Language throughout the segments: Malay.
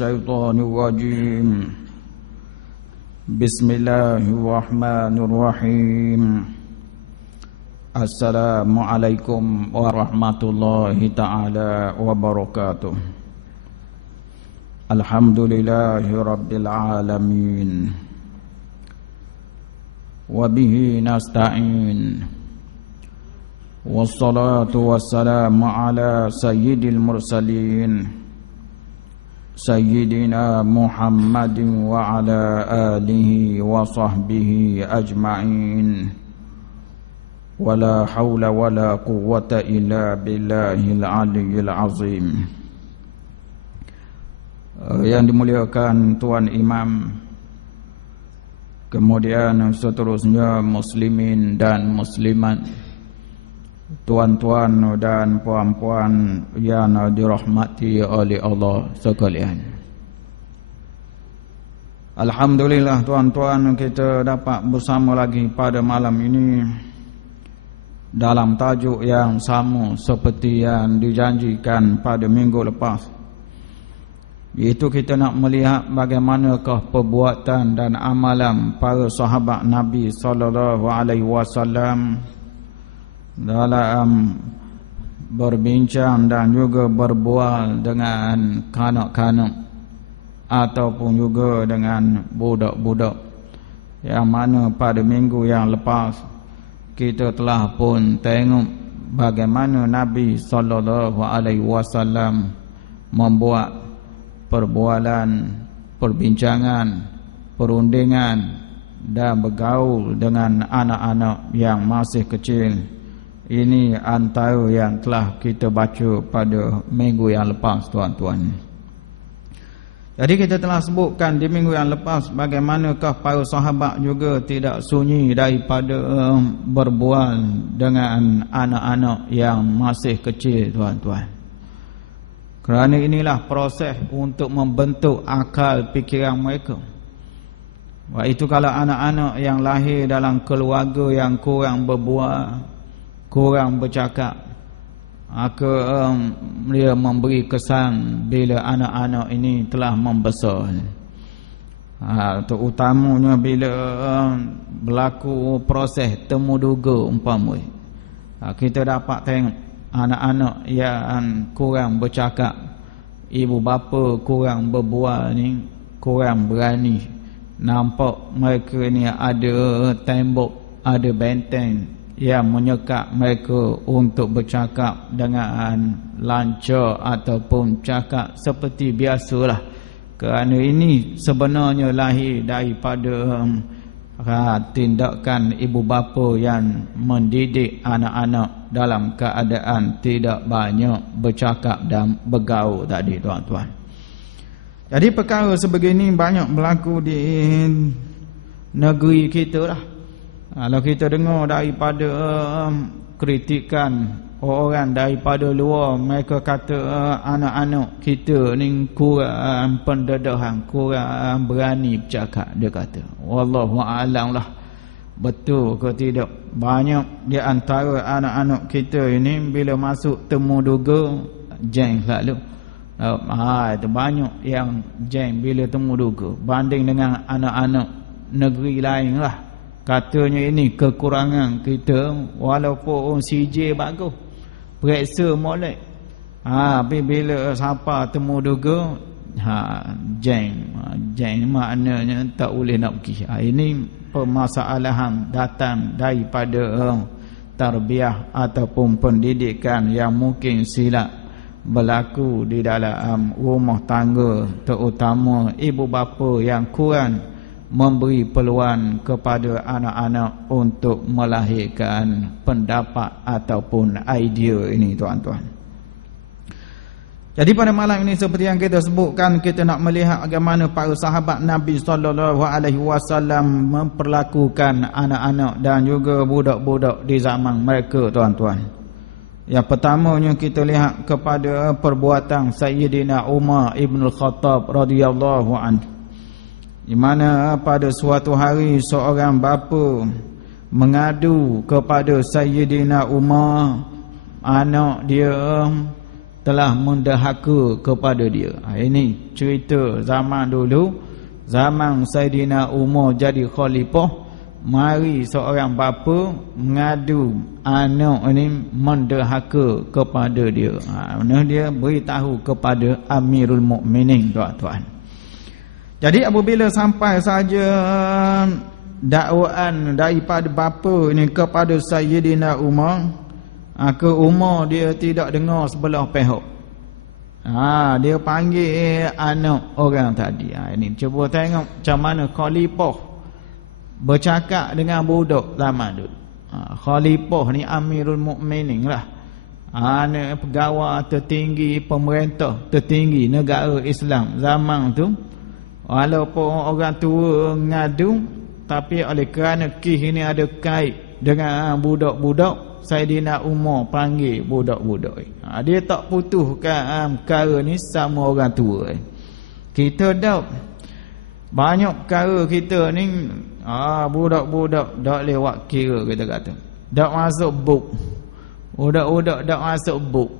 Syaitanirrajim. Bismillahirrahmanirrahim. Assalamualaikum warahmatullahi ta'ala wabarakatuh. Alhamdulillahi rabbil alamin. Wabihi nasta'in. Wassalatu wassalamu ala sayyidil mursalin Sayyidina Muhammadin wa ala alihi wa sahbihi ajma'in. Wala hawla wala quwwata illa billahil aliyyil azim. Yang dimuliakan Tuan Imam, kemudian seterusnya muslimin dan muslimat, tuan-tuan dan puan-puan yang dirahmati oleh Allah sekalian. Alhamdulillah tuan-tuan, kita dapat bersama lagi pada malam ini dalam tajuk yang sama seperti yang dijanjikan pada minggu lepas, iaitu kita nak melihat bagaimanakah perbuatan dan amalan para sahabat Nabi SAW dalam berbincang dan juga berbual dengan kanak-kanak ataupun juga dengan budak-budak, yang mana pada minggu yang lepas kita telah pun tengok bagaimana Nabi SAW membuat perbualan, perbincangan, perundingan dan bergaul dengan anak-anak yang masih kecil. Ini antara yang telah kita baca pada minggu yang lepas, tuan-tuan. Jadi kita telah sebutkan di minggu yang lepas bagaimanakah para sahabat juga tidak sunyi daripada berbual dengan anak-anak yang masih kecil, tuan-tuan. Kerana inilah proses untuk membentuk akal fikiran mereka. Itu kalau anak-anak yang lahir dalam keluarga yang kurang berbual, kurang bercakap, maka dia memberi kesan bila anak-anak ini telah membesar. Terutamanya bila berlaku proses temuduga umpama. Kita dapat tengok anak-anak yang kurang bercakap, ibu bapa kurang berbual ni, kurang berani. Nampak mereka ni ada tembok, ada benteng yang menyekat mereka untuk bercakap dengan lancar ataupun cakap seperti biasalah. Kerana ini sebenarnya lahir daripada tindakan ibu bapa yang mendidik anak-anak dalam keadaan tidak banyak bercakap dan bergaul tadi, tuan-tuan. Jadi perkara sebegini banyak berlaku di negeri kita lah. Kalau kita dengar daripada kritikan orang daripada luar, mereka kata anak-anak kita ni kurang pendedahan, kurang berani bercakap. Dia kata, wallahu a'lam lah, betul ke tidak. Banyak di antara anak-anak kita ini bila masuk temuduga jeng selalu. Itu banyak yang jeng bila temuduga banding dengan anak-anak negeri lain lah. Katanya ini kekurangan kita, walaupun CJ bagus, periksa molek. Tapi bila siapa temuduga, jeng maknanya tak boleh nak pergi. Ini permasalahan datang daripada tarbiyah ataupun pendidikan yang mungkin silap berlaku di dalam rumah tangga, terutama ibu bapa yang kurang memberi peluang kepada anak-anak untuk melahirkan pendapat ataupun idea ini, tuan-tuan. Jadi pada malam ini seperti yang kita sebutkan, kita nak melihat bagaimana para sahabat Nabi SAW memperlakukan anak-anak dan juga budak-budak di zaman mereka, tuan-tuan. Yang pertamanya kita lihat kepada perbuatan Sayyidina Umar ibn Khattab radhiyallahu anhu, di mana pada suatu hari seorang bapa mengadu kepada Sayyidina Umar, anak dia telah mendahaka kepada dia. Ini cerita zaman dulu, zaman Saidina Umar jadi khalifah, mari seorang bapa mengadu anak ini mendahaka kepada dia. Dia beritahu kepada Amirul Mukminin, tuan-tuan. Jadi apabila sampai saja dakwaan daripada bapa ini kepada Sayyidina Umar, ke Umar dia tidak dengar sebelah pihak. Dia panggil anak orang tadi. Ini cuba tengok macam mana khalifah bercakap dengan budak zaman dulu. Khalifah ni Amirul Mukminin lah. Pegawai tertinggi pemerintah tertinggi negara Islam zaman tu. Walaupun orang tua ngadu, tapi oleh kerana kes ini ada kait dengan budak-budak, Saidina Umar panggil budak-budak. Dia tak putuskan perkara ni sama orang tua. Kita dah banyak perkara kita ni budak-budak dak lewat kira, kita kata. Dak masuk buk. Budak-budak dak masuk buk.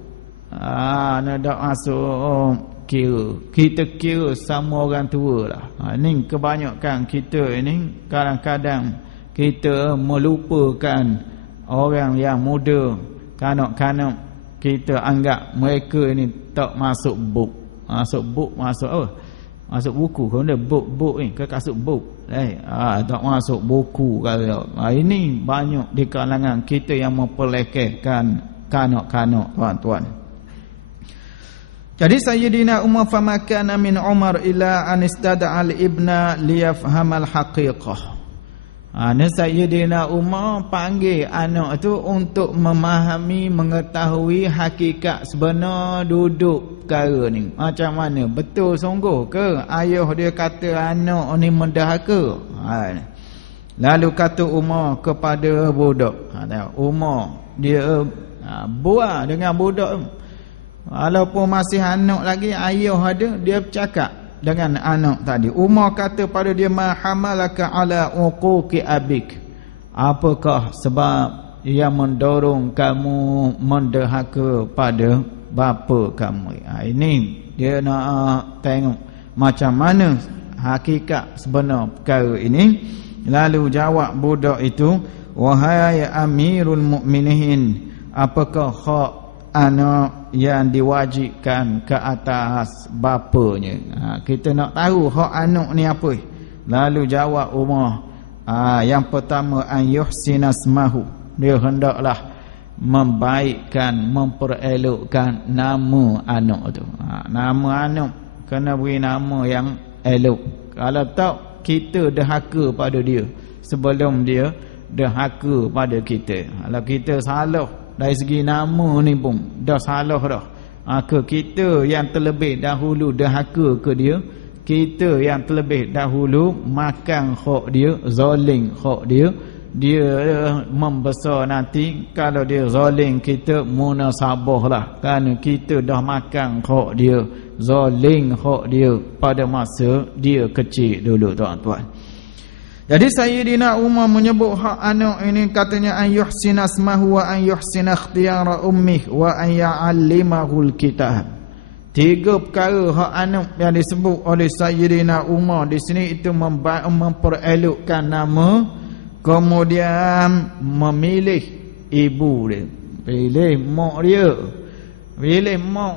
Dak masuk kira. Kita kira sama orang tua lah. Ni kebanyakan kita ini kadang-kadang kita melupakan orang yang muda, kanak-kanak. Kita anggap mereka ini tak masuk buk. Masuk buk, masuk apa? Masuk buku. Kalau dia buk ni, ke kasut buk. Tak masuk buku. Ini banyak di kalangan kita yang memperlekehkan kanak-kanak, tuan-tuan. Jadi Sayyidina Umar, famakana min Umar ila an istada'al ibna liyafhamal haqiqah. Sayyidina Umar panggil anak tu untuk memahami, mengetahui hakikat sebenar duduk perkara ni. Macam mana? Betul sungguh ke ayah dia kata anak ni mendahaka? Lalu kata Umar kepada budak. Umar dia buat dengan budak. Walaupun masih anak lagi, ayah ada, dia bercakap dengan anak tadi. Umar kata pada dia, ma hamalaka ala uquqi abik. Apakah sebab yang mendorong kamu mendahaka pada bapa kamu? Ini dia nak tengok macam mana hakikat sebenar perkara ini. Lalu jawab budak itu, wahai Amirul Mukminin, apakah hak anak yang diwajibkan ke atas bapanya? Kita nak tahu hak anak ni apa. Lalu jawab Umar, yang pertama, an yuhsina ismahu, dia hendaklah membaikkan, memperelokkan nama anak tu. Nama anak kena beri nama yang elok. Kalau tak, kita dahaka pada dia sebelum dia dahaka pada kita. Kalau kita salah dari segi nama ni pun dah salah dah. Kita yang terlebih dahulu dahaka ke dia, kita yang terlebih dahulu makan hak dia, zalim hak dia. Dia membesar nanti kalau dia zalim kita, munasabah lah, kerana kita dah makan hak dia, zalim hak dia pada masa dia kecil dulu, tuan-tuan. Jadi Sayyidina Umar menyebut hak anak ini, katanya an yuhsina ismahu wa an yuhsina ikhtiyara ummih wa an ya'allimahul kitab. 3 perkara hak anak yang disebut oleh Sayyidina Umar di sini itu memperelokkan nama, kemudian memilih ibu dia, pilih mak dia, pilih mak.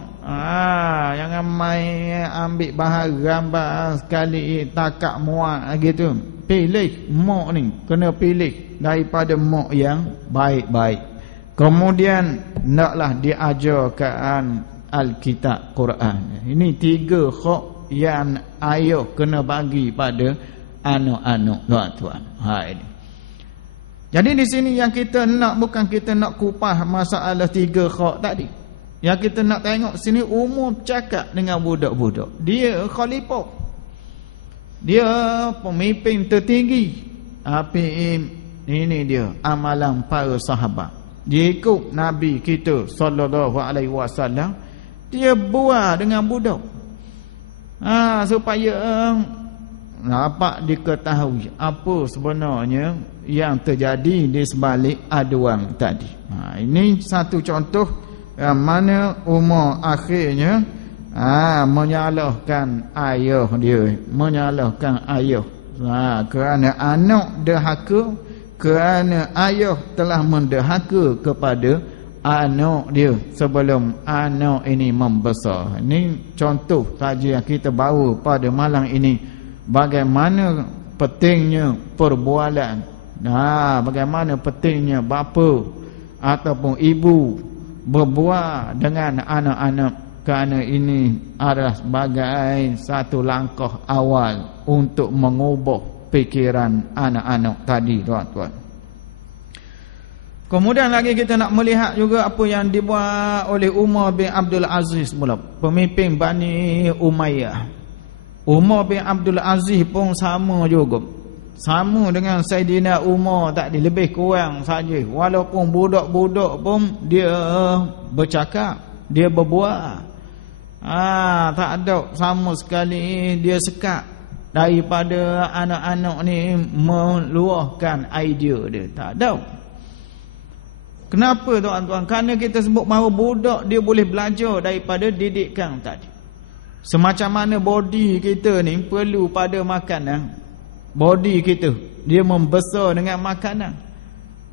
Jangan main ambil bahan gambar sekali takak muat gitu. Pilih mak ni, kena pilih daripada mak yang baik-baik. Kemudian naklah diajarkan Alkitab Quran. Ini 3 hak yang ayah kena bagi pada anak-anak, tuan-tuan. Ini. Jadi di sini yang kita nak, bukan kita nak kupas masalah 3 hak tadi. Yang kita nak tengok sini, Umar bercakap dengan budak-budak. Dia khalifah, dia pemimpin tertinggi. Ini dia amalan para sahabat. Dia ikut Nabi kita sallallahu alaihi wasallam. Dia buat dengan budak, supaya dapat diketahui apa sebenarnya yang terjadi di sebalik aduan tadi. Ini satu contoh yang mana umur akhirnya menyalahkan ayah dia, menyalahkan ayah. Kerana anak derhaka, kerana ayah telah mendahaka kepada anak dia sebelum anak ini membesar. Ini contoh saja yang kita bawa pada malam ini, bagaimana pentingnya perbualan. Bagaimana pentingnya bapa ataupun ibu berbual dengan anak-anak, kerana ini adalah sebagai satu langkah awal untuk mengubah fikiran anak-anak tadi, tuan-tuan. Kemudian lagi kita nak melihat juga apa yang dibuat oleh Umar bin Abdul Aziz pula, pemimpin Bani Umayyah. Umar bin Abdul Aziz pun sama juga, sama dengan Saidina Umar tadi, lebih kurang saja. Walaupun budak-budak pun dia bercakap, dia berbual. Tak ada sama sekali dia sekat daripada anak-anak ni meluahkan idea dia. Tak ada. Kenapa, tuan-tuan? Kerana kita sebut bahawa budak dia boleh belajar daripada didikan tadi. Semacam mana body kita ni perlu pada makanan. Body kita dia membesar dengan makanan.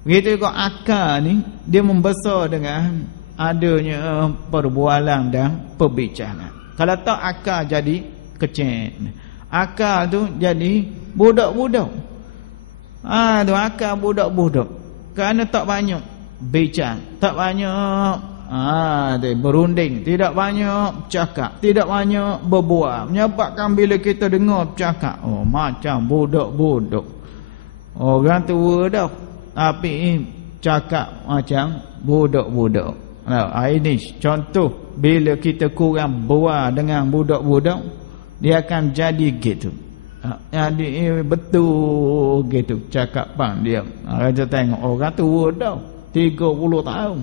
Begitu juga akal ni dia membesar dengan adanya perbualan dan perbincangan. Kalau tak, akal jadi kecil. Akal tu jadi budak-budak. Tu akal budak-budak. Kerana tak banyak bincang, tak banyak berunding, tidak banyak cakap, tidak banyak berbual. Menyebabkan bila kita dengar bercakap, macam budak-budak. Orang tua dah, tapi cakap macam budak-budak. Ini contoh bila kita kurang bual dengan budak-budak, dia akan jadi gitu. Jadi betul gitu cakapan dia. Kita tengok orang tua dah 30 tahun.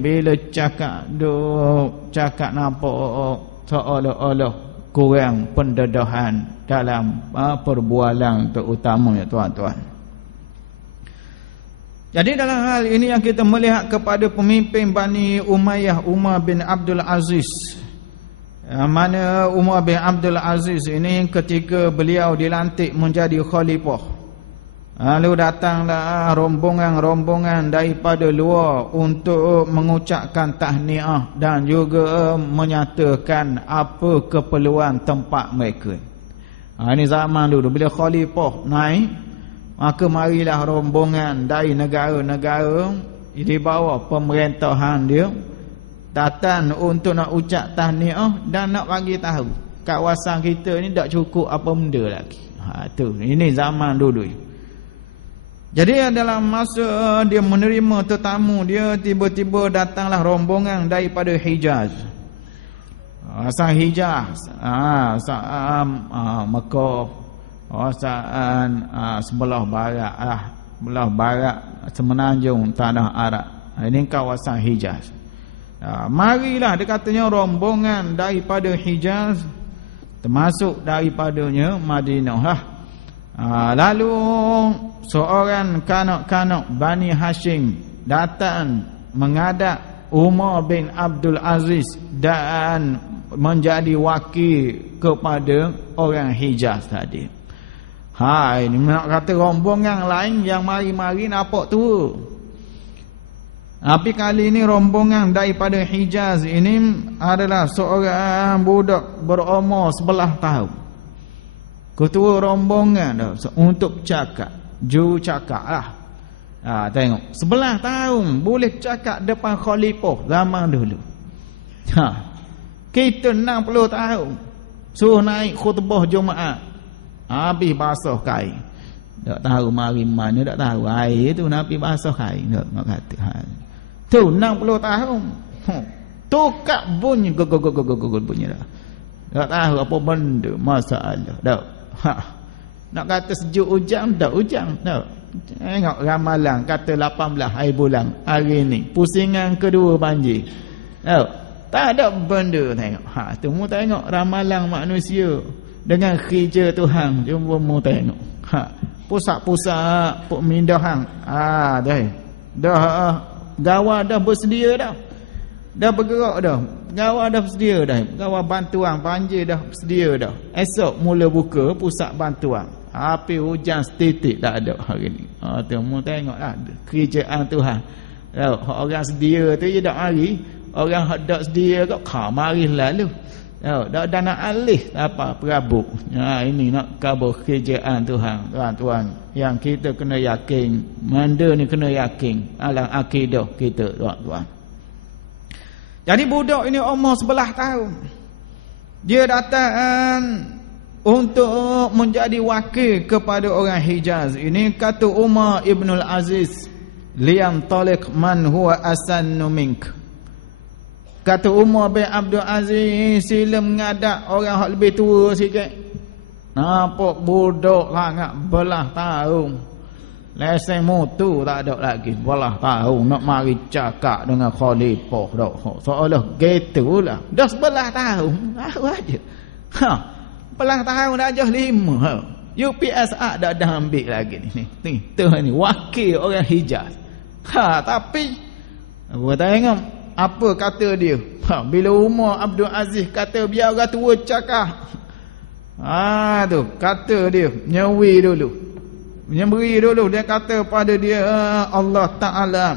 Bila cakap nampak seolah-olah kurang pendedahan dalam perbualan terutamanya, tuan-tuan. Jadi dalam hal ini yang kita melihat kepada pemimpin Bani Umayyah, Umar bin Abdul Aziz. Mana Umar bin Abdul Aziz ini ketika beliau dilantik menjadi khalifah, lalu datanglah rombongan-rombongan daripada luar untuk mengucapkan tahniah dan juga menyatakan apa keperluan tempat mereka. Ini zaman dulu bila khalifah naik, maka marilah rombongan dari negara-negara di bawah pemerintahan dia datang untuk nak ucap tahniah dan nak bagi tahu kawasan kita ni tak cukup apa benda lagi. Ini zaman dulu. Jadi dalam masa dia menerima tetamu dia, tiba-tiba datanglah rombongan daripada Hijaz. Asal Hijaz, Mekah, sebelah barat sebelah barat semenanjung tanah Arab. Ini kawasan Hijaz. Marilah dia katanya rombongan daripada Hijaz, termasuk daripadanya Madinah. Lalu seorang kanak-kanak Bani Hashim datang menghadap Umar bin Abdul Aziz dan menjadi wakil kepada orang Hijaz tadi. Ini nak kata rombongan lain yang mari-mari nampak tua. Tapi kali ini rombongan daripada Hijaz ini adalah seorang budak berumur 11 tahun. Ketua rombongan dah untuk cakap, juru cakap lah. Tengok, 11 tahun boleh cakap depan khalifah zaman dulu. Kita 60 tahun suruh naik khutbah Jumaat, habis basuh kain. Tak tahu mari mana, tak tahu air tu nak pergi basuh kain. Nak kata tu 60 tahun. Tukak bunyi bunyi dah. Tak tahu apa benda masalah. Tak. Nak kata sejuk hujan, tak hujan. Tak. Tengok ramalan kata 18 hari bulan hari ni. Pusingan kedua banjir. Tak ada benda tengok. Tu mu tengok ramalan manusia dengan kerja Tuhan. Jumpa mu tengok. Pusat-pusat pemindahan. Dah Gawa dah bersedia dah. Dah bergerak dah. Gawa dah bersedia dah. Gawa bantuan banjir dah bersedia dah. Esok mula buka pusat bantuan. Api hujan setitik tak ada hari ni. Temu tengoklah kerjaan Tuhan. Orang sedia tu je tak mari. Orang tak sedia kau mari lalu. Dah nak alih apa perabot. Ini nak kabur kerjaan Tuhan, tuan-tuan. Yang kita kena yakin, benda ni kena yakin dalam akidah kita, tuan-tuan. Jadi budak ini umur 11 tahun. Dia datang untuk menjadi wakil kepada orang Hijaz. Ini kata Umar Ibn Aziz, "Liam taliq man huwa asannu mink." Kata Umar bin Abdul Aziz, sila mengadap orang yang lebih tua sikit. Nampak budak sangat belah tahun. Lesen motor tak ada lagi. Belah tahun nak mari cakap dengan khalifah dah. Seolah gitu lah. Dah 11 tahun. Tahu aja. Belah tahun dah aja 5. UPSA dah ambil lagi ni. Ni wakil orang Hijaz. Tapi aku tengok apa kata dia? Bila Umar Abdul Aziz kata biar orang tua cakap. Tu kata dia nyeri dulu. Menyemberi dulu. Dia kata pada dia, Allah Ta'ala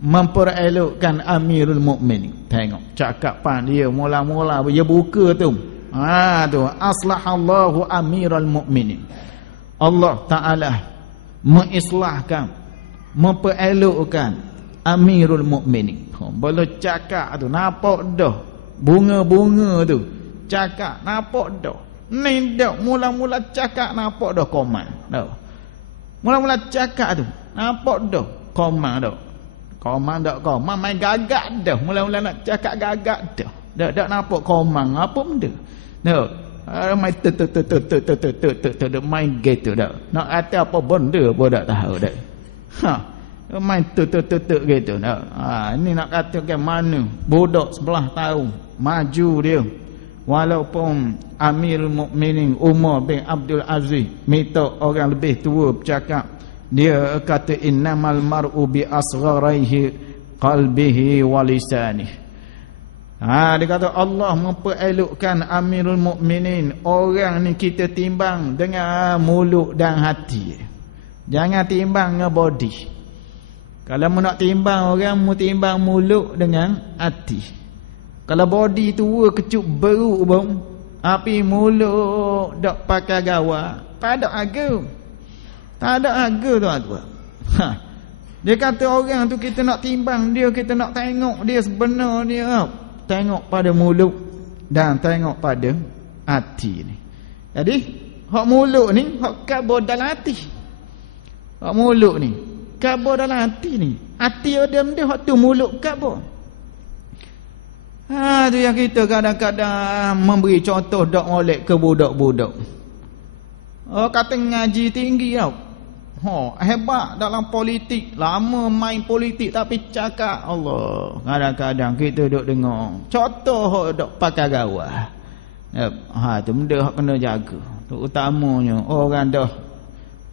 memperelokkan Amirul Mukminin. Tengok cakapan dia mula-mula dia buka tu. Tu aslahallahu Amirul Mukminin. Allah Ta'ala mengislahkan, memperelokkan Amirul Mukminin. Bila cakap tu nampak dah bunga-bunga tu. Cakap nampak dah. Ni dah mula-mula cakap nampak dah koman dah. Mula-mula cakap tu nampak dah koman dah. Koman main gagak dah. Mula-mula nak cakap gagak dah. Dah nampak koman apa benda. Dah. Main main gitu dah. Nak kata apa benda pun tak tahu dah. Main tu gitu. Ini nak katakan mana budak 11 tahun maju dia. Walaupun Amirul Mukminin Umar bin Abdul Aziz minta orang lebih tua bercakap, dia kata innamal mar'u bi asgharihi qalbihi wa lisanihi. Dia kata Allah memperelokkan Amirul Mukminin. Orang ni kita timbang dengan mulut dan hati. Jangan timbang dengan body. Kalau mu nak timbang orang, mu timbang mulut dengan hati. Kalau body tua kecup beruk bang, api mulut dak pakai gawa, tak ada harga. Tak ada harga tuan-tuan. Dia kata orang tu kita nak timbang dia, kita nak tengok dia sebenar dia. Tengok pada mulut dan tengok pada hati ni. Jadi, hak mulut ni, hak kabur dalam hati. Hak mulut ni kabur dalam hati ni. Hati ada dia, hak tu mulut kabur. Tu yang kita kadang-kadang memberi contoh dak molek ke budak-budak. Kata ngaji tinggi tau. Hebat dalam politik. Lama main politik tapi cakap Allah. Kadang-kadang kita duk dengar contoh dak pakai gawah. Tu benda hak kena jaga. Terutamanya orang dah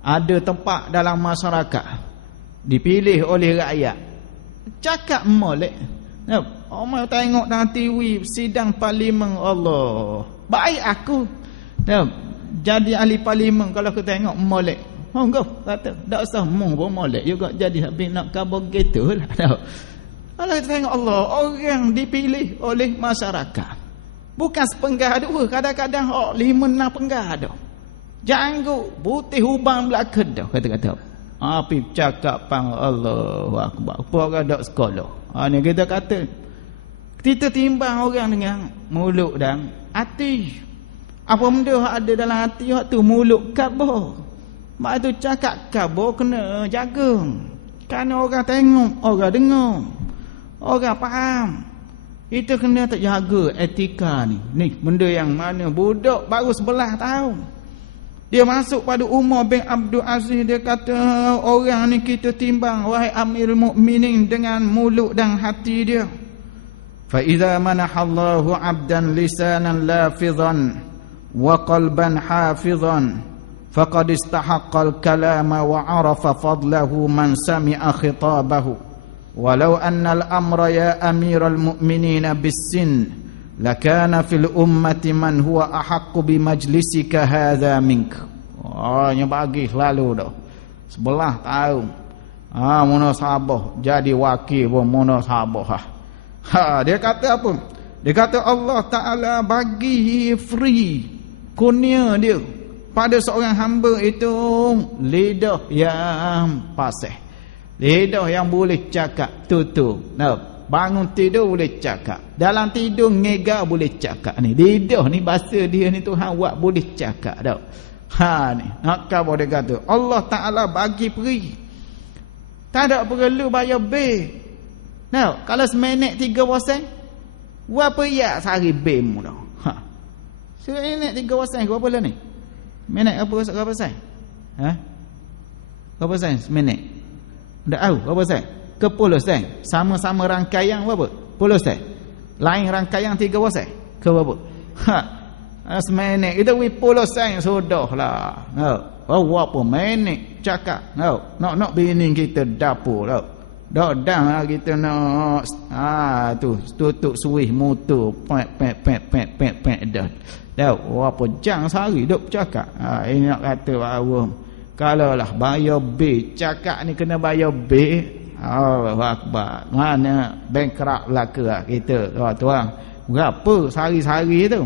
ada tempat dalam masyarakat, dipilih oleh rakyat, cakap molek. Omai tengok dalam TV sidang parlimen, Allah baik aku jadi ahli parlimen. Kalau aku tengok molek, enggak kata tak usah mung pun molek juga jadi habis nak kabur gitu lah. Kalau kita tengok Allah, orang dipilih oleh masyarakat, bukan sepenggah dua, kadang-kadang 5-6 penggah dah. Janggut putih ubang belakang dah kata-kata. Api cakap pang Allahu akbar. Apa orang dak sekolah. Ni kita kata kita timbang orang dengan mulut dan hati. Apa benda hak ada dalam hati hak tu mulut kabur. Mak tu cakap kabur kena jaga. Kerana orang tengok, orang dengar, orang faham. Kita kena tak jaga etika ni. Ni benda yang mana budak baru 11 tahun. Dia masuk pada Umar bin Abdul Aziz. Dia kata orang ni kita timbang wahai Amirul Mukminin dengan mulut dan hati dia. Fa idza manahallahu 'abdan lisanan lafizan wa qalban hafizan faqad istahaqqa al-kalama wa 'arafa fadlahu man sami'a khitabahu. walau annal amra ya amiral mu'minina bis-sin lakana fil ummati man huwa ahaqqu bi majlisika hadza mink. Nya bagi selalu dah. Sebelah tahun. Munasabah jadi wakil pun munasabah. Dia kata apa? Dia kata Allah Taala bagi free kurnia dia pada seorang hamba itu lidah yang fasih. Lidah yang boleh cakap tutur. Bangun tidur boleh cakap. Dalam tidur ngega boleh cakap ni. Lidah ni bahasa dia ni Tuhan buat boleh cakap dah. Ni. Nak kau dia kata Allah Taala bagi free. Tak ada perlu bayar bil. Kalau seminit 3%, berapa ya sehari bil mu dah. Seminit 3%, berapa lah ni? Minit berapa sen? Berapa sen seminit? Tak tahu berapa sen? Ke 10 sen? Sama-sama rangkaian berapa? 10 sen? Lain rangkaian 3 sen? Ke berapa? Seminit kita 10 sen sudah lah. Berapa minit cakap? Nak bini kita dapur tau. Dah kita nak tu tutup suih motor pek dah. Dah berapa jam sehari duk cakap. Ini nak kata bahawa kalau lah bayar bil, cakap ni kena bayar bil. Allahu akbar. Mana bankrupt lah ke kita tuan-tuan. Berapa sehari-hari tu?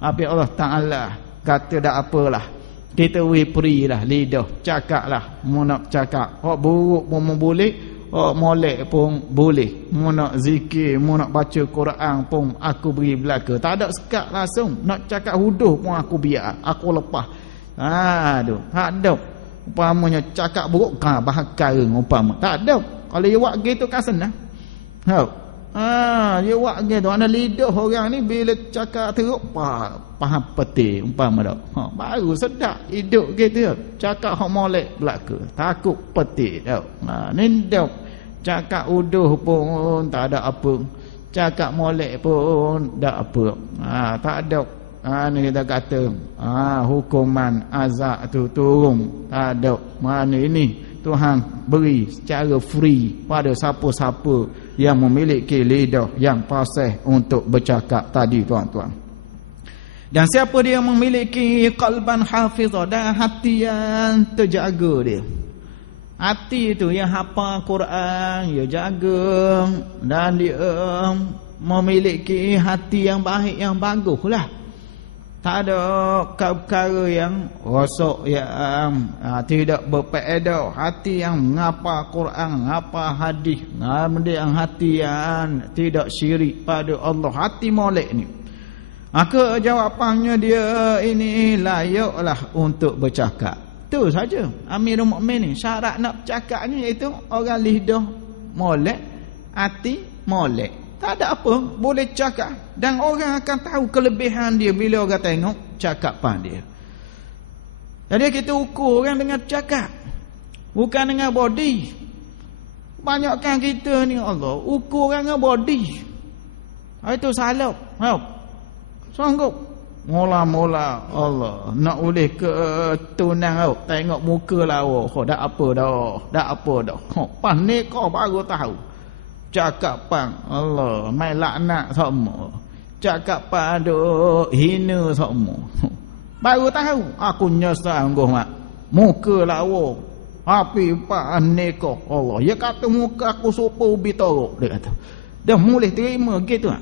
Tapi Allah Taala kata dah apalah. Kita free lah lidah, cakap lah. Mu nak cakap, buruk pun boleh, molek pun boleh. Mu nak zikir, mu nak baca Quran pun aku beri belaka. Tak ada sekat langsung. Nak cakap huduh pun aku biar, aku lepas. Tak ada. Umpamanya cakap buruk bahakar umpama. Tak ada. Kalau dia buat gitu kan senang. Dia buat gitu. Ana lidah orang ni bila cakap teruk faham peti umpama dak. Baru sedap hidup kita. Cakap hak molek belaka. Takut peti dak. Ni dak. Cakap uduh pun tak ada apa. Cakap molek pun tak apa. Tak ada. Ni kita kata hukuman azab tu turun. Tak ada. Mana ini Tuhan beri secara free pada siapa-siapa yang memiliki lidah yang fasih untuk bercakap tadi tuan-tuan. Dan siapa dia memiliki qalban hafizah dan hati yang terjaga dia. Hati itu yang hafal Quran, dia jaga dan dia memiliki hati yang baik, yang baguslah. Tak ada perkara yang rosak, yang tidak berfaedah. Hati yang mengapa Quran, mengapa hadis, yang hati yang tidak syirik pada Allah, hati molek ni. Maka jawapannya dia ini layaklah untuk bercakap. Itu saja Amirul Mukminin. Syarat nak bercakap ni iaitu orang lidah molek, hati molek. Tak ada apa, boleh cakap. Dan orang akan tahu kelebihan dia bila orang tengok cakapan dia. Jadi kita ukur orang dengan cakap, bukan dengan body. Banyakkan kita ni Allah ukur orang dengan body. Itu salah. Sanggup. Mula-mula Allah nak boleh ke tunang tengok muka lawa. Tak apa dah. Panik kau baru tahu. Cakapan Allah main laknat semua. Cakapan duk hina semua. Baru tahu aku nyesal mak. Muka lawa. Api panik kau Allah. Dia kata muka aku serupa ubi torok, dia kata. Dah boleh terima gitu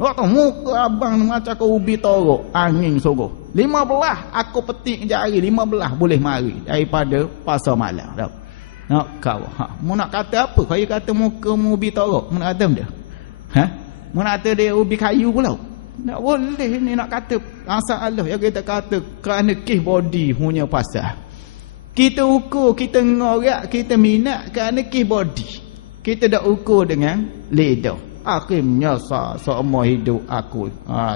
waktu muka abang macam kau ubi torok, angin soroh. 15 aku petik jari, 15 boleh mari daripada pasar malam dah. Nak kau mu nak kata apa? Kau kata muka mu ubi torok, mu nak kata dia? Mu nak kata dia ubi kayu pula? Tak boleh ni nak kata asal Allah yang kita kata kerana kih body punya pasal. Kita ukur, kita ngorak, kita minat kerana kih body. Kita dah ukur dengan lidah. Akhirnya semua hidup aku.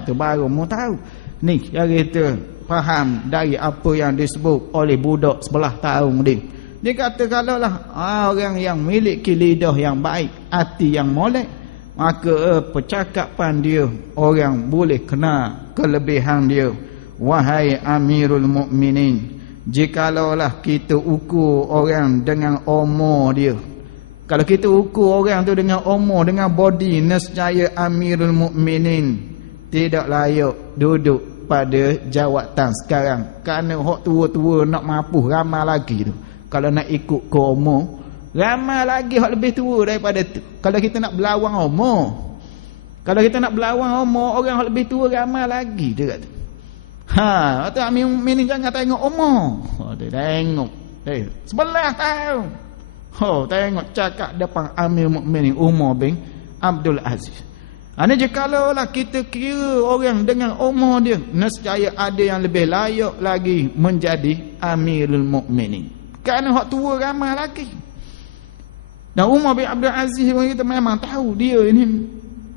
Tu baru mu tahu. Ni yang kita faham dari apa yang disebut oleh budak sebelah tahun dia. Dia kata kalaulah orang yang memiliki lidah yang baik, hati yang molek, maka percakapan dia orang boleh kenal kelebihan dia. Wahai Amirul Mukminin, jikalaulah kita ukur orang dengan umur dia, Kalau kita ukur orang tu dengan umur, dengan body, nescaya Amirul Mukminin tidak layak duduk pada jawatan sekarang. Kerana hak tua-tua nak mampu ramai lagi tu. Kalau nak ikut ke umur, ramai lagi hak lebih tua daripada tu. Kalau kita nak berlawan umur, kalau kita nak berlawan umur, orang hak lebih tua ramai lagi dia kata. Tu Amirul Mukminin jangan tengok umur. Dia tengok 11 tahun. Tengok cakap depan Amirul Mukminin Umar bin Abdul Aziz. Ini jikalau lah kita kira orang dengan umur dia, nescaya ada yang lebih layak lagi menjadi Amirul Mukminin. Kerana hak tua ramai lagi. Dan Umar bin Abdul Aziz kita memang tahu dia ini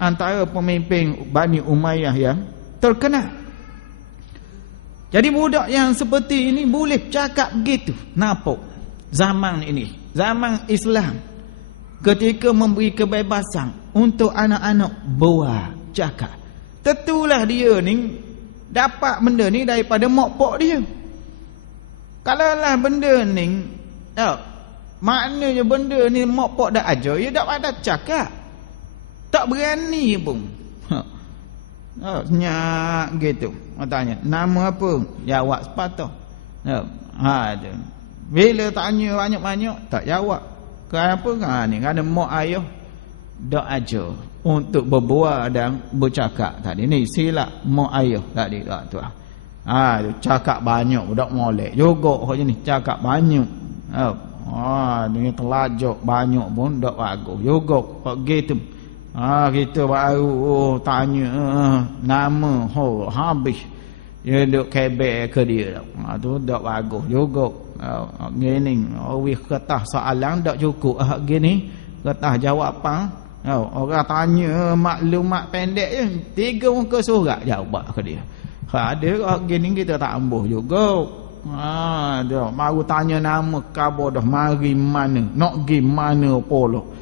antara pemimpin Bani Umayyah yang terkenal. Jadi budak yang seperti ini boleh cakap begitu. Nampak zaman ini, zaman Islam, ketika memberi kebebasan untuk anak-anak bercakap, tentulah dia ni dapat benda ni daripada mak pak dia. Kalau lah benda ni maknanya benda ni mak pak dah ajar, dia tak ada cakap, tak berani pun. Nyak gitu. Tanya, nama apa? Jawab sepatah. Bila tanya banyak-banyak, tak jawab. Kenapa? Ni kerana mak ayah dak ajar untuk berbual dan bercakap tadi. Ni silap mak ayah tadi tu. Cakap banyak budak molek juga hak ni, cakap banyak. Dia telajak banyak pun dak bagus juga hak gitu. Kita baru tanya nama habis dia duk kebek ke dia. Tu dak bagus juga. Gini wis kertas soalan tak cukup gini kertas jawapan. Orang tanya maklumat pendek je 3 muka surat jawab ke dia. Ada gini kita tak ambuh juga. Dia baru tanya nama khabar dah mari mana, nak pergi mana pula.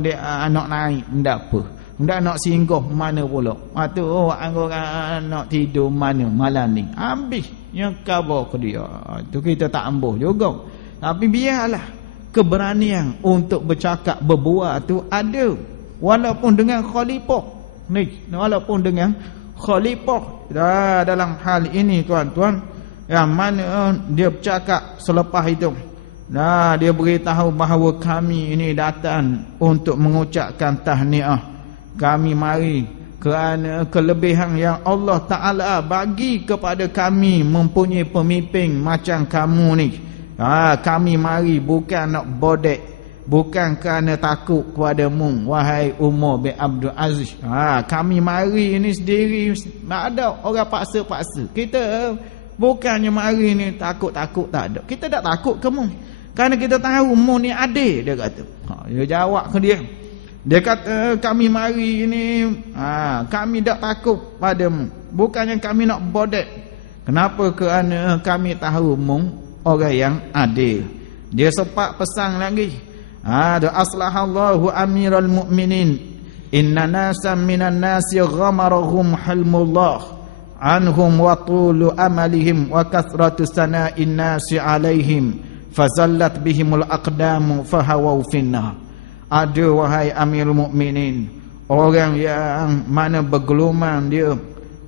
Dia nak naik ndak apa, ndak nak singgah mana pula. Tu orang nak tidur mana malam ni, habis yang khabar ke dia. Tu kita tak ambuh juga. Tapi biarlah keberanian untuk bercakap berbual tu ada, walaupun dengan khalifah ni, walaupun dengan khalifah. Dalam hal ini tuan-tuan, yang mana dia bercakap selepas itu, dia beritahu bahawa kami ini datang untuk mengucapkan tahniah. Kami mari kerana kelebihan yang Allah Ta'ala bagi kepada kami mempunyai pemimpin macam kamu ni. Kami mari bukan nak bodek, bukan kerana takut kepadamu wahai Umar bin Abdul Aziz. Kami mari ini sendiri, tak ada orang paksa-paksa. Kita bukannya mari ni takut-takut, tak ada. Kita tak takut kamu, kerana kita tahu mu ni adil, dia kata. Dia jawab ke dia. Dia kata kami mari ini kami tak takut padamu, bukannya kami nak bodek. Kenapa? Kerana kami tahu mu orang yang adil. Dia sempat pesan lagi. Aslahallahu amiral mu'minin, inna nasan minan nasi ghamarahum hilmullah anhum wa tulu amalihim wa kathratu sana'in nasi alaihim fazallat bihimul aqdamu fahawau finnar. Ada wahai Amirul Mukminin orang yang mana bergelumang dia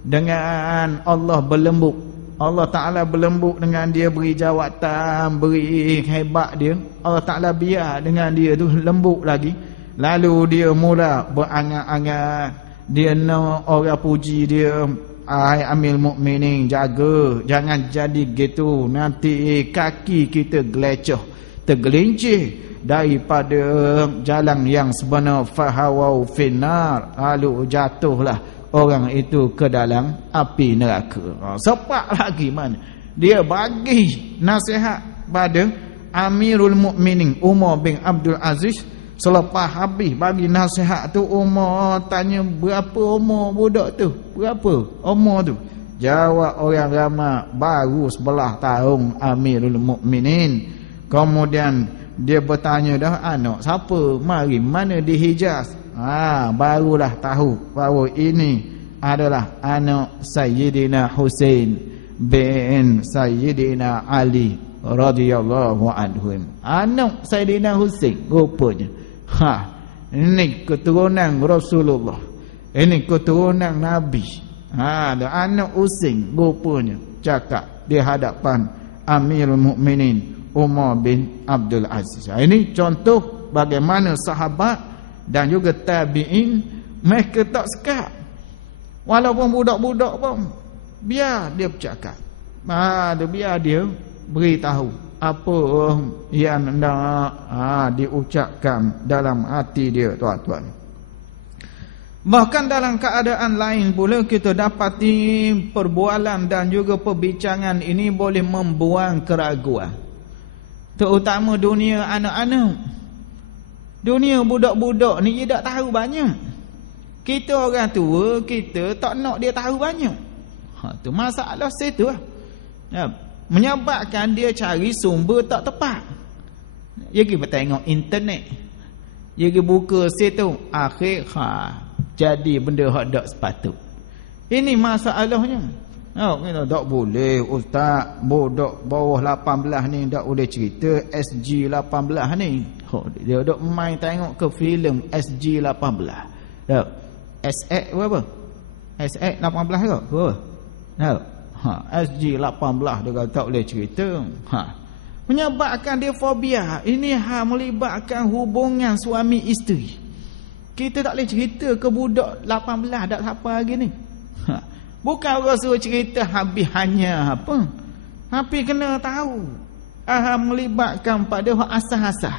dengan Allah berlembut. Allah Ta'ala berlembut dengan dia, beri jawatan, beri hebat dia. Allah Ta'ala biar dengan dia tu lembut lagi. Lalu dia mula berangan-angan, dia nak orang puji dia. Amirul Mukminin, jaga, jangan jadi gitu, nanti kaki kita geleceh, tergelincir daripada jalan yang sebenar. Fahawau finnar, lalu jatuhlah orang itu ke dalam api neraka. Sepak lagi mana dia bagi nasihat pada Amirul Mukminin Umar bin Abdul Aziz. Selepas habis bagi nasihat tu, Umar tanya, berapa umur budak tu? Berapa umur tu? Jawab orang ramai, baru 11 tahun Amirul Mukminin. Kemudian dia bertanya dah, anak siapa? Mari mana di Hijaz? Barulah tahu bahawa ini adalah anak Sayyidina Husain bin Sayyidina Ali radhiyallahu anhum. Anak Sayyidina Husain rupanya. Ini keturunan Rasulullah. Ini keturunan Nabi. Ada anak using rupanya cakap di hadapan Amirul Mukminin Umar bin Abdul Aziz. Ini contoh bagaimana sahabat dan juga tabi'in mereka tak sekat. Walaupun budak-budak pun biar dia bercakap. Biar dia beritahu apa yang nak diucapkan dalam hati dia, tuan-tuan. Bahkan dalam keadaan lain pula kita dapati perbualan dan juga perbincangan ini boleh membuang keraguan. Terutama dunia anak-anak. Dunia budak-budak ni dia tak tahu banyak. Kita orang tua, kita tak nak dia tahu banyak. Tu masalah situ lah. Menyebabkan dia cari sumber tak tepat. Dia pergi bertengok internet. Dia pergi buka situ. Akhir jadi benda yang tak sepatut. Ini masalahnya. Kita tak boleh ustaz, budak bawah 18 ni tak boleh cerita SG 18 ni. Dia dok main tengok ke filem SG 18. Tak. SX berapa? SX 18 ke? SG 18 dia kata tak boleh cerita. Menyebabkan dia fobia. Ini melibatkan hubungan suami isteri. Kita tak boleh cerita ke budak 18 tak siapa lagi ni. Bukan orang suruh cerita habis hanya apa. Tapi kena tahu. Melibatkan pada asas-asas.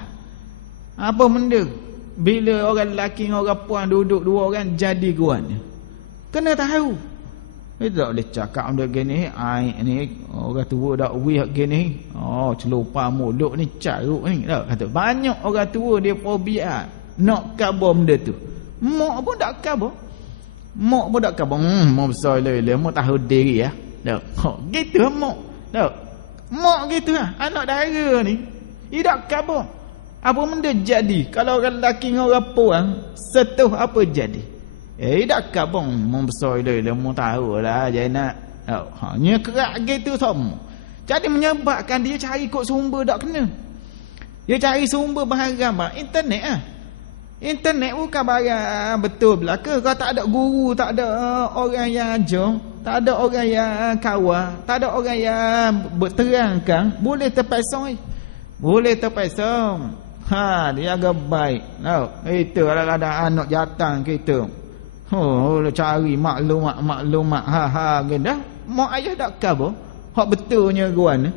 Apa benda? Bila orang lelaki dengan orang puan duduk dua orang jadi guanya. Kena tahu. Kita tak boleh cakap benda gini. Ni orang tua dak wih gini. Celupar mulut ni caruk ni. Kata banyak orang tua dia fobia nak kabur benda tu. Mak pun tak kabur. Mak pun tak kabur. Mak besar lele, mak tahu diri ya. Gitu mak. Mak gitu lah. Anak dara ni dia tak kabur. Apa benda jadi? Kalau orang lelaki dengan orang puan setuh apa jadi? Tak kabur. Mak besar lele, mak tahu lah jadi nak. Hanya kerak gitu semua. Jadi menyebabkan dia cari kod sumber tak kena. Dia cari sumber bahagian internet lah. Internet bukan barang betul belaka. Kalau tak ada guru, tak ada orang yang ajar, tak ada orang yang kawal, tak ada orang yang berterangkan, boleh terpesong. Boleh terpesong. Dia agak baik. Itu kadang-kadang anak jatang kita. Cari maklumat. Dah. Mak ayah tak kabur. Hak betulnya guan.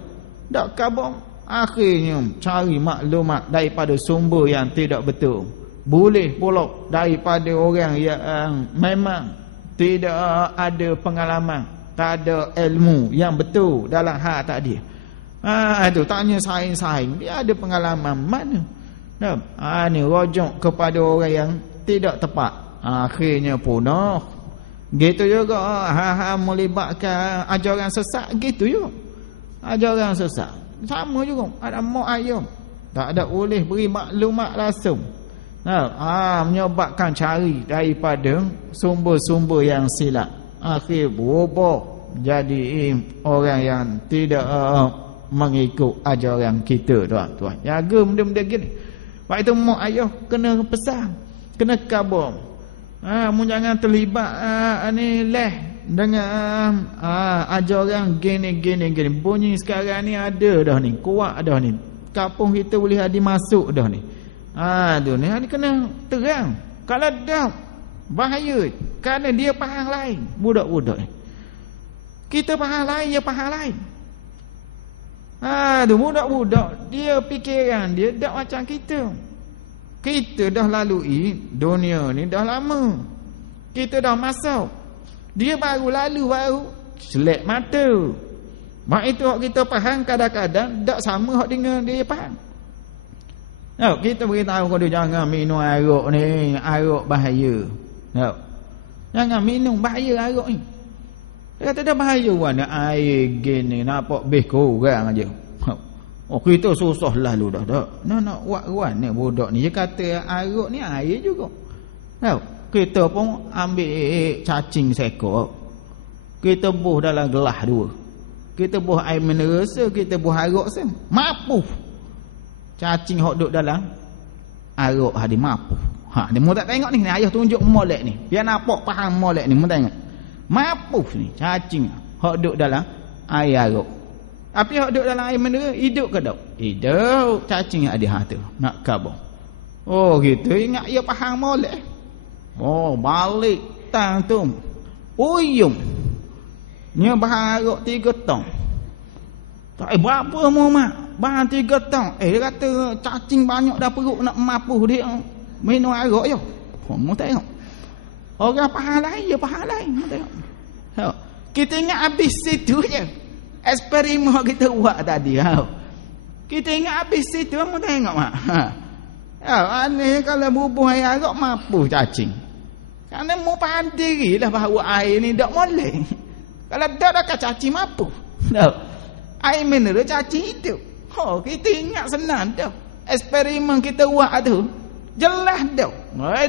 Tak kabur. Akhirnya cari maklumat daripada sumber yang tidak betul. Boleh pula daripada orang yang memang tidak ada pengalaman, tak ada ilmu yang betul dalam hal tadi. Itu tanya saing-saing, dia ada pengalaman mana? Ni rujuk kepada orang yang tidak tepat. Akhirnya punah. Gitu juga melibatkan ajaran sesat, gitu juga. Ajaran sesat. Sama juga, ada mak ayah. Tak ada boleh beri maklumat langsung. Menyebabkan cari daripada sumber-sumber yang silap. Akhir berubah jadi orang yang tidak mengikut ajaran kita, tuan-tuan. Jaga benda-benda gini. Sebab itu mak ayah kena pesan, kena khabar. Jangan terlibat dengan ajaran gini. Bunyi sekarang ni ada dah ni, kuat dah ni. Kampung kita boleh ada masuk dah ni. Ni kena terang. Kalau dah bahaya, kerana dia faham lain. Budak-budak ni, kita faham lain, dia faham lain. Budak-budak dia fikiran dia tak macam kita. Kita dah lalui dunia ni dah lama. Kita dah masuk. Dia baru lalu, baru selek mata. Mak itu hak kita faham kadang-kadang tak sama hak dengan dia faham. Kita beritahu kepada jangan minum arak ni, arak bahaya. Jangan minum, bahaya arak ni. Dia kata dah bahaya warna air gini, nampak beh kurang aja. Kita susah lalu dah. Nak buat ni budak ni. Dia kata arak ni air juga. Kita pun ambil cacing sekor. Kita buh dalam gelas dua. Kita buh air mineral, kita buh arak sem. Mapuh. Cacing hok duk dalam arok hadi mampu. Dia mu tak tengok ni ayah tunjuk molek ni. Dia nampak faham molek ni mu tengok. Mampu ni cacing hok duk dalam air arok. Tapi hok duk dalam air mineral hidup ke tak? Hidup. Cacing ada hang tu nak kabur. Oh gitu ingat dia faham molek. Oh balik tang tu. Uyum. Nya bahan arok 3 tong. Tak berapa mu mak? Bahan 3 tong. Dia kata cacing banyak dah perut nak mampu dia minum arok yo. Mu tengok. Orang faham lain, dia faham lain. Mu tengok. Kita ingat habis situ je. Eksperimen kita buat tadi. Kita ingat habis situ mu tengok mak. Aneh kalau bubuh air arok mampu cacing. Kerana mu faham dirilah bahawa air ni tak boleh. Kalau dah cacing mampu. Air mineral cacing itu. Kita ingat senang dah. Eksperimen kita buat tu jelas dah.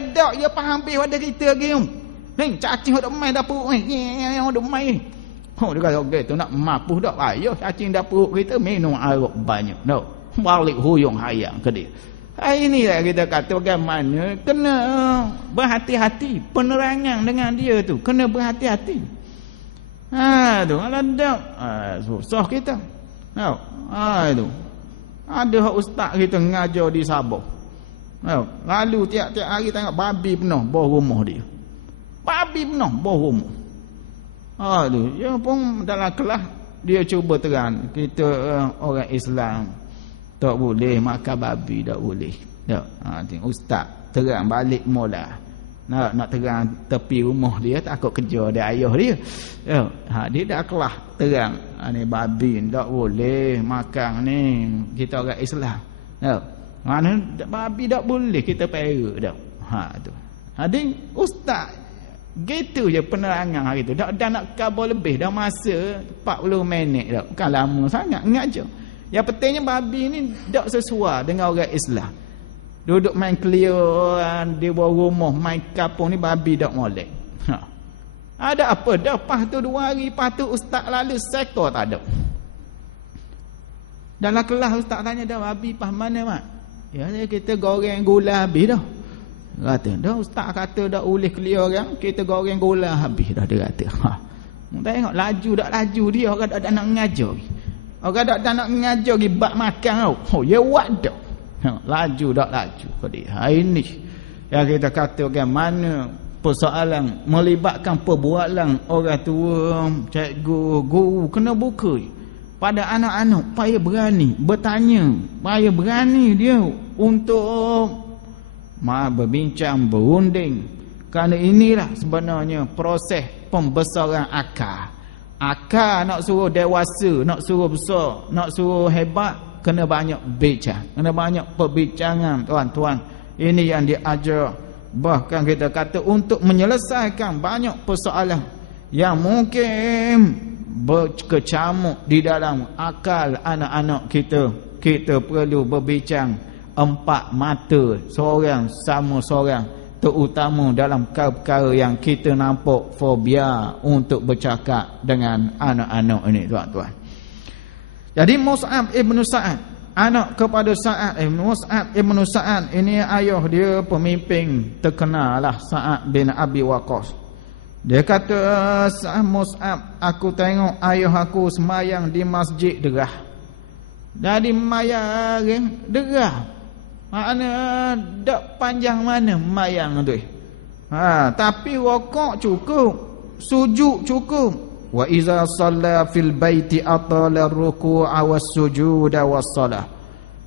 Dak dia faham pi pada kita lagi. Ni cacing dak main dapur ni. Dak main. Dia kata okey tu nak mampu dak payah cacing dapur kita minum arok banyak. Dak. Balik huyung hayang ke dia. Inilah kita kata bagaimana kena berhati-hati penerangan dengan dia tu. Kena berhati-hati. Tu kalau dak susah kita. Itu. Ada ustaz kita ngajar di Sabah. Lalu tiap-tiap hari tengok babi penuh bawah rumah dia. Babi penuh bawah rumah. Tu dia pun dalam kelas dia cuba terang kita orang Islam tak boleh makan babi, tak boleh. Tak. Ustaz terang balik mula. Nak terang tepi rumah dia takut kejar dia ayah dia. Dia dah kelah terang ni babi tak boleh makan ni kita orang Islam. Mana babi tak boleh kita perak dak. Tu. Jadi ustaz gitu je penerangan hari tu. Dah nak khabar lebih dah masa 40 minit dak. Bukan lama sangat ngajar. Yang pentingnya babi ni tak sesuai dengan orang Islam. Duduk main clear di bawah rumah main kapung ni babi tak molek. Ada apa dah lepas tu 2 hari lepas tu ustaz lalu sekor tak ada. Dalam kelas ustaz tanya dah babi pas mana mak? Ya kita goreng gula habis dah. Kata dah ustaz kata dah boleh clear orang kita goreng gula habis dah dia kata. Tengok laju tak laju dia orang tak nak mengajar. Orang tak nak mengajar pergi bak makan tau. Ya buat dah. Laju tak laju ke dia. Ini yang kita kata bagaimana persoalan melibatkan perbualan orang tua, cikgu, guru kena buka pada anak-anak supaya berani bertanya, supaya berani dia untuk berbincang, berunding. Kerana inilah sebenarnya proses pembesaran akal. Akal nak suruh dewasa, nak suruh besar, nak suruh hebat, kena banyak bincang, kena banyak perbincangan tuan-tuan. Ini yang diajar. Bahkan kita kata untuk menyelesaikan banyak persoalan yang mungkin berkecamuk di dalam akal anak-anak kita, kita perlu berbincang 4 mata seorang sama seorang, terutama dalam perkara yang kita nampak fobia untuk bercakap dengan anak-anak ini tuan-tuan. Jadi Mus'ab ibn Sa'ad, anak kepada Sa'ad Mus'ab ibn Sa'ad ini ayah dia pemimpin terkenal lah, Sa'ad bin Abi Waqqas. Dia kata Mus'ab, aku tengok ayah aku semayang di masjid derah. Dari mayang derah. Makna tak panjang mana mayang tu. Tapi rokok cukup, sujud cukup. Wa iza shalla fil baiti atala ruku'a was-sujuda was-salah.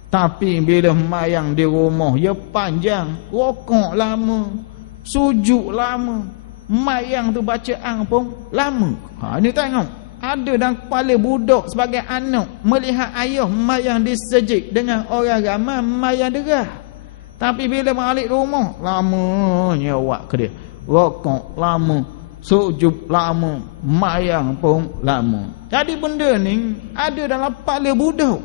Tapi bila mayang di rumah ya panjang, rokok lama, sujud lama, mayang tu bacaan pun lama. Ni tengok, ada dalam kepala budak sebagai anak melihat ayah mayang disejik dengan orang ramai mayang derah. Tapi bila balik rumah lamanya awak ke dia. Rokok lama, sujud lama, mayang pun lama. Jadi benda ni ada dalam kepala budak.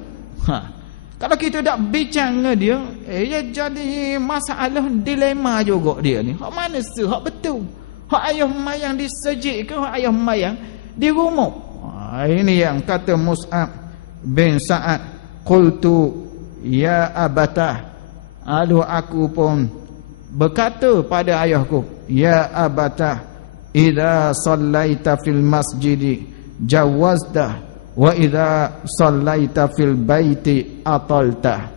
Kalau kita tak bincang dengan dia, ya jadi masalah dilema juga dia ni. Hak mana hak betul? Hak ayah mayang disejik ke hak ayah mayang di rumah? Ini yang kata Mus'ab bin Sa'ad, qultu ya abatah, Lalu aku pun berkata pada ayahku, ya abata, idza sallaita fil masjidi jawazta wa idza sallaita fil baiti atalta.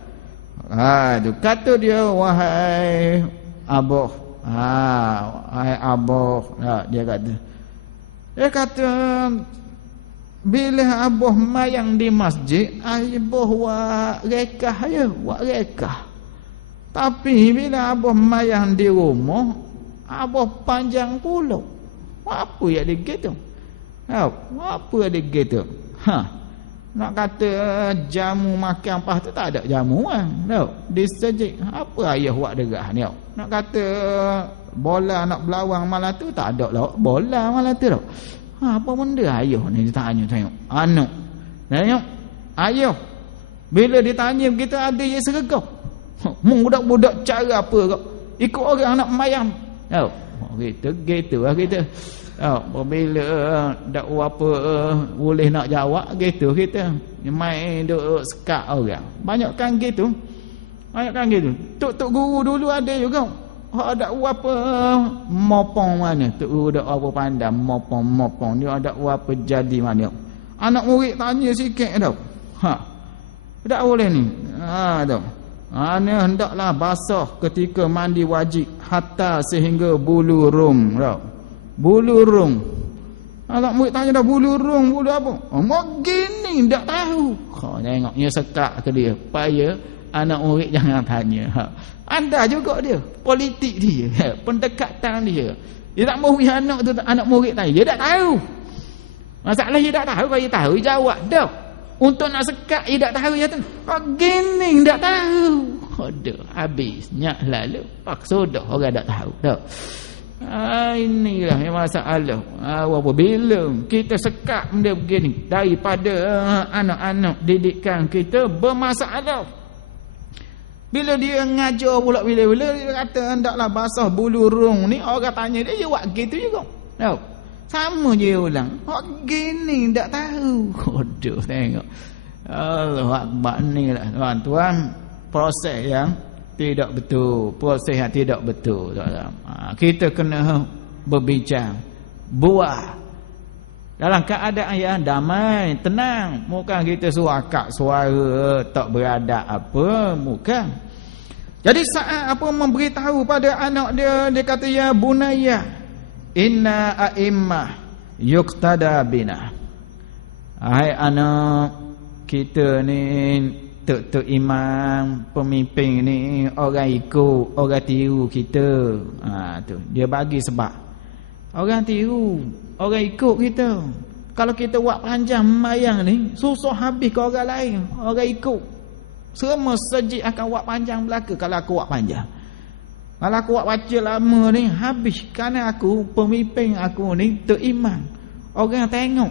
Kata dia, wahai abah, wahai abah, dia kata bila abah mayang di masjid, abah wak rekah ya, wak rekah. Tapi bila abah mayang di rumah, abah panjang pula. Apa yang dia gitu? Apa yang dia gitu? Nak kata jamu makan pas tu tak ada jamu kan? Di sejik apa ayah buat derah ni? Nak kata bola nak belawang malam tu tak ada lah bola malam tu. Apa benda ayah ni ditanya tengok. Anak. Tengok. Ayah. Bila ditanya begitu ada yang sergap. Budak-budak cara apa kau? Ikut orang nak mayang. Gitu lah kita. Bila tak apa boleh nak jawab gitu kita. Main duk sekat orang. Banyak kan gitu. Tok guru dulu ada juga. Ada apa mopong mana? Tok guru dak apa pandai mopong. Dia ada apa jadi mana? Anak murid tanya sikit dah. Tak boleh ni. Dah. Ana hendaklah basah ketika mandi wajib hatta sehingga bulu rung. Bulu rung. Anak murid tanya dah bulu rung, bulu apa? Mak gini tak tahu. Tengoknya sekak ke dia. Paya anak murid jangan tanya. Anda juga dia, politik dia, pendekatan dia. Dia tak mahu anak tu anak murid tanya, dia tak tahu. Masalah dia tak tahu, kalau dia tahu jawab dah. Untuk nak sekat dia tak tahu ya tu. Gini tak tahu. Aduh, habis nyak lalu. Paksa dah orang tak tahu dah. Inilah yang masalah. Apabila kita sekat benda begini daripada anak-anak didikan kita bermasalah. Bila dia ngajar pula bila-bila dia kata hendaklah basah bulu rung ni, orang tanya dia buat gitu juga. Tahu? Sama je ulang. Gini tak tahu. Aduh, tengok. Allah Akbar ni lah tuan-tuan, proses yang tidak betul, proses yang tidak betul. Kita kena berbincang, buah dalam keadaan yang damai, tenang. Bukan kita suakak suara tak beradab apa, bukan. Jadi saat apa memberitahu pada anak dia, dia kata ya bunayya inna a'immah yuqtada bina. Hai anak, kita ni tok imam, pemimpin ni orang ikut, orang tiru kita. Tu dia bagi sebab orang tiru, orang ikut kita. Kalau kita buat panjang mayang ni susah habis ke orang lain, orang ikut. Semua sejik akan buat panjang belaka kalau aku buat panjang. Kalau aku buat baca lama ni habis, kerana aku pemimpin aku ni tok imam. Orang tengok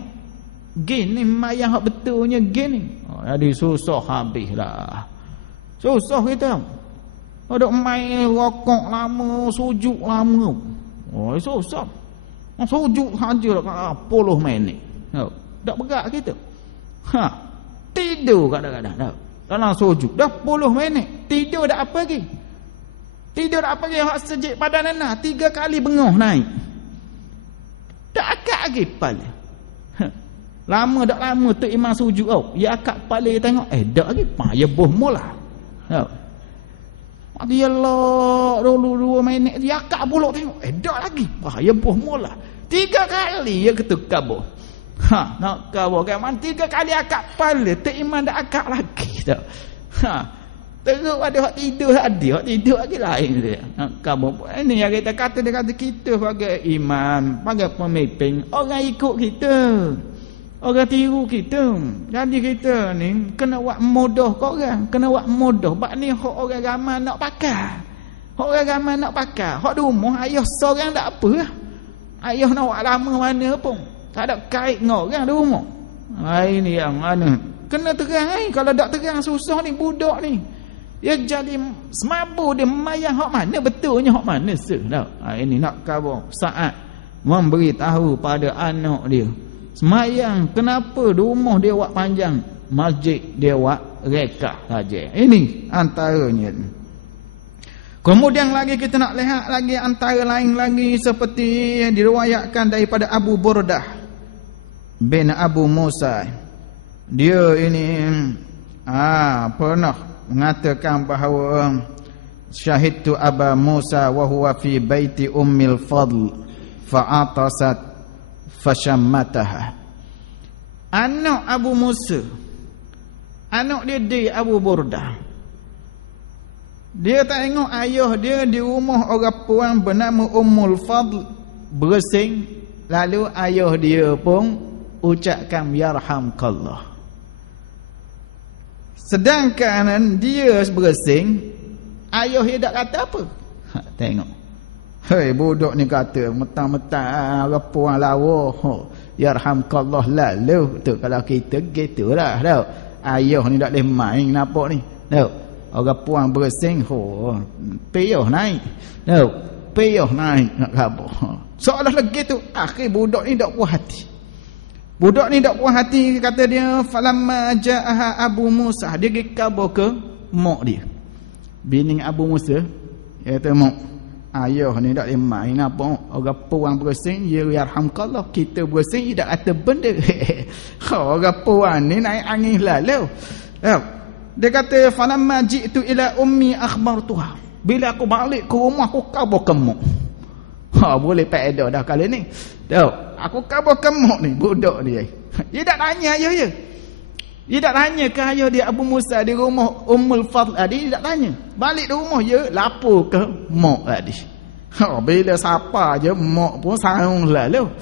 gini mayang hak betulnya gini. Jadi susah habislah. Susah kita. Ada main rokok lama, sujud lama. Susah. Sujud saja dah 10 minit. Tak bergerak kita. Tidur kadang-kadang. Dalam sujud dah 10 minit. Tidur dah apa lagi? Tidur dah apa lagi? Hak sejik pada nana 3 kali bengah naik. Tak akak lagi kepala. Lama tak lama tu imam sujud ya akak kepala dia tengok dak lagi payah boh mula. Dia lah dulu 2 minit dia akak pula tengok dak lagi payah boh mula. 3 kali ya ketukar boh. Nak kau kan man 3 kali akak kepala tu imam dak akak lagi dak. Terus ada hak tidur ada, hak tidur lagi lain dia. Kamu ini yang kita kata, dia kata kita sebagai imam, sebagai pemimpin, orang ikut kita. Orang tiru kita. Jadi kita ni kena buat mudah kau orang, kena buat mudah. Bab ni hak orang ramai nak pakai. Hak orang ramai nak pakai. Hak di rumah ayah seorang tak apa lah. Ayah nak buat lama mana pun. Tak ada kait dengan orang di rumah. Ini yang mana? Kena terang kalau tak terang susah ni budak ni. Dia jadi semabur, dia mayang hak mana betulnya hak mana sudah. Ini nak khabar saat memberitahu pada anak dia. Semayang kenapa di rumah dia buat panjang, masjid dia buat rekah saja. Ini antaranya. Kemudian lagi kita nak lihat lagi antara lain lagi seperti yang diriwayatkan daripada Abu Burdah bin Abu Musa. Dia ini pernah mengatakan bahawa syahidtu Aba Musa wa huwa fi baiti Ummil Fadl fa'atasat fashammataha. Anak Abu Musa, anak dia Abu Burdah, dia tengok ayah dia di rumah orang puan bernama Ummul Fadl bersin, lalu ayah dia pun ucapkan yarhamkallah. Sedangkan dia bersin, ayah dia tak kata apa. Tengok. Hei, budak ni kata mentang-mentang orang puan lawa, yarhamkallah lalu tu. Kalau kita gitulah tau. Ayah ni tak boleh main nampak ni. Tau. Orang puan bersing, payah naik. No, payah naik nak khabar. Seolah lagi tu, akhir budak ni tak puas hati. Budak ni tak puas hati, kata dia, falamma ja'aha Abu Musa, dia pergi khabar ke mak dia. Bini Abu Musa, dia kata, mak, ayah ni tak boleh main apa. Orang puan bersing, ya yarhamkallah, kita bersing, dia tak kata benda. Orang puan ni naik angin lalu. Dia kata falamma ji'tu ila ummi akhbartuha. Bila aku balik ke rumah aku khabar kamu. Boleh faedah dah kali ni. Tahu, aku khabar kamu ni budak ni. Dia tak tanya ayah dia. Dia tak tanya ke ayah dia Abu Musa di rumah Ummul Fadl tadi, dia tak tanya. Balik di rumah dia lapor ke mak tadi. Bila siapa je mak pun saung lalu.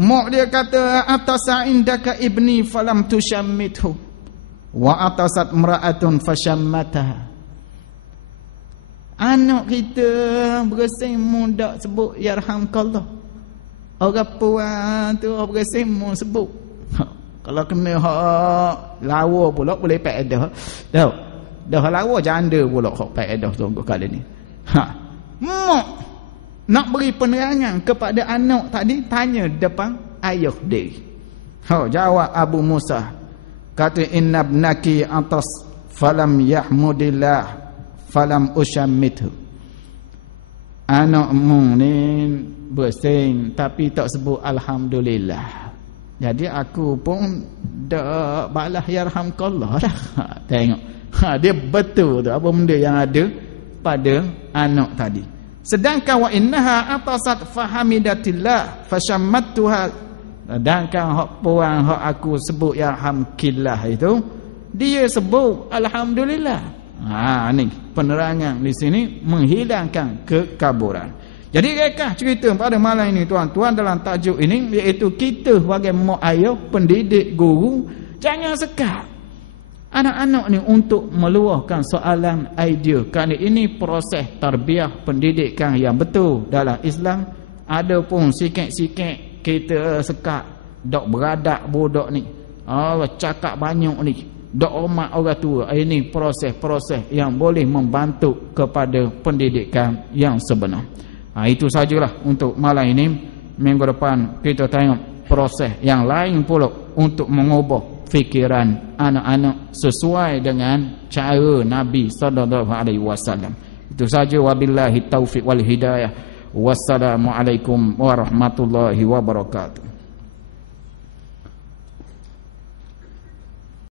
Mak dia kata atasa indaka ibni falam tushammithu. Wa atasat mra'atun fashammataha. Anak kita bersin muda sebut yarhamkallah. Orang puan tu bersin mu sebut. Kalau kena hak lawa pula boleh faedah. Dah lawa janda pula hak faedah sungguh kali ni. Mak nak beri penerangan kepada anak tadi, tanya depan ayah dia. Jawab Abu Musa, kata inna ibnaki atas falam yahmudillah falam ushammithu. Anakmu ni bersin tapi tak sebut alhamdulillah. Jadi aku pun dak balas yarhamkallah dah. Tengok. Dia betul tu apa benda yang ada pada anak tadi. Sedangkan wa innaha atasat fahamidatillah fashammattuha. Sedangkan hak puan hak aku sebut yarhamkillah itu, dia sebut alhamdulillah. Ni penerangan di sini menghilangkan kekaburan. Jadi rekah cerita pada malam ini tuan-tuan dalam tajuk ini, iaitu kita sebagai mak ayah, pendidik, guru, jangan sekat anak-anak ni untuk meluahkan soalan idea. Kerana ini proses tarbiyah pendidikan yang betul dalam Islam. Ada pun sikit-sikit kita sekat, dok beradak budak ni, cakap banyak ni, dok hormat orang tua. Ini proses-proses yang boleh membantu kepada pendidikan yang sebenar. Itu sajalah untuk malam ini. Minggu depan kita tengok proses yang lain pula untuk mengubah fikiran anak-anak sesuai dengan cara Nabi SAW. Itu saja, wabillahi taufiq wal hidayah. Wassalamualaikum warahmatullahi wabarakatuh.